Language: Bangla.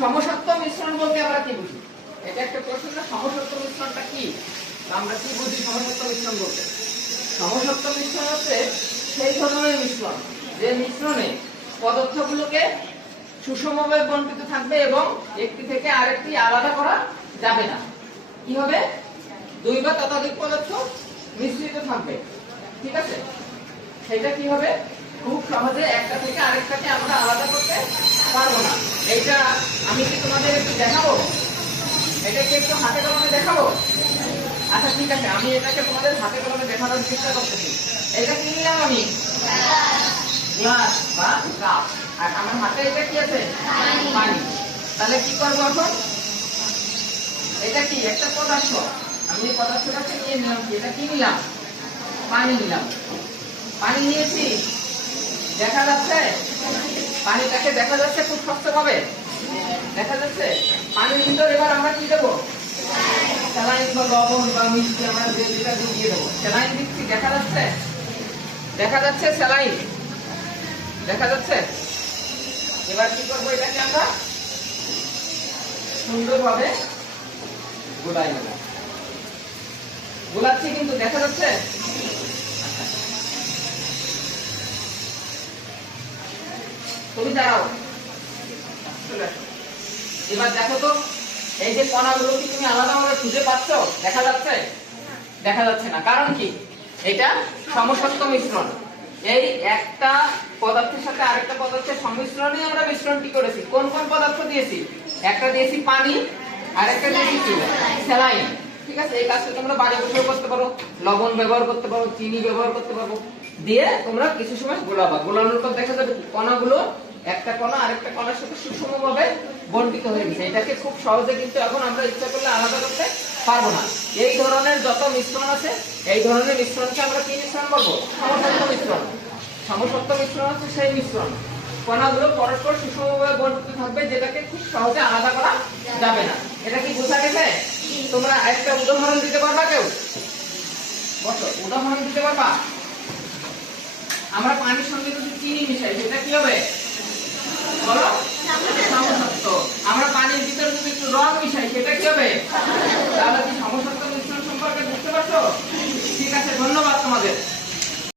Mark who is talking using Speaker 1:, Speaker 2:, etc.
Speaker 1: সমসত্ব মিশ্রণ বলতে আমরা কি বুঝি? এটা একটা প্রশ্ন, না? সমসত্ব মিশ্রণটা কি? আমরা কি বুঝি সমসত্ব মিশ্রণ বলতে? সমসত্ব মিশ্রণ হচ্ছে সেই ধরনের মিশ্রণ, যে মিশ্রণে পদার্থগুলোকে সুষমভাবে বন্টিত থাকবে এবং একটি থেকে আরেকটি আলাদা করা যাবে না। কি হবে? দুই বা ততোধিক পদার্থ মিশ্রিত থাকবে। ঠিক আছে? সেটা কি হবে? খুব সহজে একটা থেকে আরেকটাকে আমরা আলাদা করতে পারব না। এইটা আমি কি তোমাদের একটু দেখাবো? এটা কি একটু হাতে কলমে দেখাবো? আচ্ছা ঠিক আছে আমি এটাকে তোমাদের হাতে কলমে দেখানোর চেষ্টা করতেছি। এটা কি নিলাম আমি? গ্লাস বা কাপ আর আমার হাতে এটা কি আছে? পানি। তাহলে কি করব এখন? এটা কি? একটা পদার্থ। আমি এই পদার্থটাকে নিয়ে নিলাম কি? এটা কি নিলাম? পানি নিলাম। পানি নিয়েছি? দেখা যাচ্ছে? পানিটাকে দেখা যাচ্ছে খুব শক্ত ভাবে দেখা যাচ্ছে? পানির ভিতর এবার আমরা কি দেবো? স্যালাইন বা লবণ বা মিষ্টি আমরা যে যেটা দিয়ে দেবো। স্যালাইন দিচ্ছি দেখা যাচ্ছে? দেখা যাচ্ছে স্যালাইন? দেখা যাচ্ছে? এবার কি করব এটাকে আমরা? সুন্দরভাবে গোলাই নেব। গোলাচ্ছি কিন্তু দেখা যাচ্ছে? তুমি দাঁড়াও। এবার দেখো তো, এই যে কণাগুলো কি তুমি আলাদাভাবে খুঁজে পাচ্ছ? দেখা যাচ্ছে? দেখা যাচ্ছে না। কারণ কি? এটা সমসত্ব মিশ্রণ। এই একটা পদার্থের সাথে আরেকটা পদার্থের সংমিশ্রণে আমরা মিশ্রণটি করেছি। কোন কোন পদার্থ দিয়েছি? একটা দিয়েছি পানি, আরেকটা দিয়েছি কি? স্যালাইন। ঠিক আছে? এই কাজটা তোমরা বাড়ি বসেও করতে পারো, লবণ ব্যবহার করতে পারো, চিনি ব্যবহার করতে পারো। দিয়ে তোমরা কিছু সময় গোলাবা। গোলানোর পর দেখা যাবে কণাগুলো একটা কণা আরেকটা কণার সাথে সুষমভাবে বন্টিত হয়ে গেছে। এটাকে খুব সহজে কিন্তু এখন আমরা ইচ্ছা করলে আলাদা করতে পারব না। এই ধরনের যত মিশ্রণ আছে, এই ধরনের মিশ্রণকে আমরা কি মিশ্রণ বলব? সমসত্ব মিশ্রণ। সমসত্ব মিশ্রণ হচ্ছে সেই মিশ্রণ। কণাগুলো পরস্পর সুষমভাবে বন্টিত থাকবে, যেটাকে খুব সহজে আলাদা করা যাবে না। এটা কি বোঝা গেছে? তোমরা একটা উদাহরণ দিতে পারবা কেউ? বসো, উদাহরণ দিতে পারবা? আমরা পানির সঙ্গে যদি চিনি মিশাই, সেটা কি হবে? বলো সমসত্ব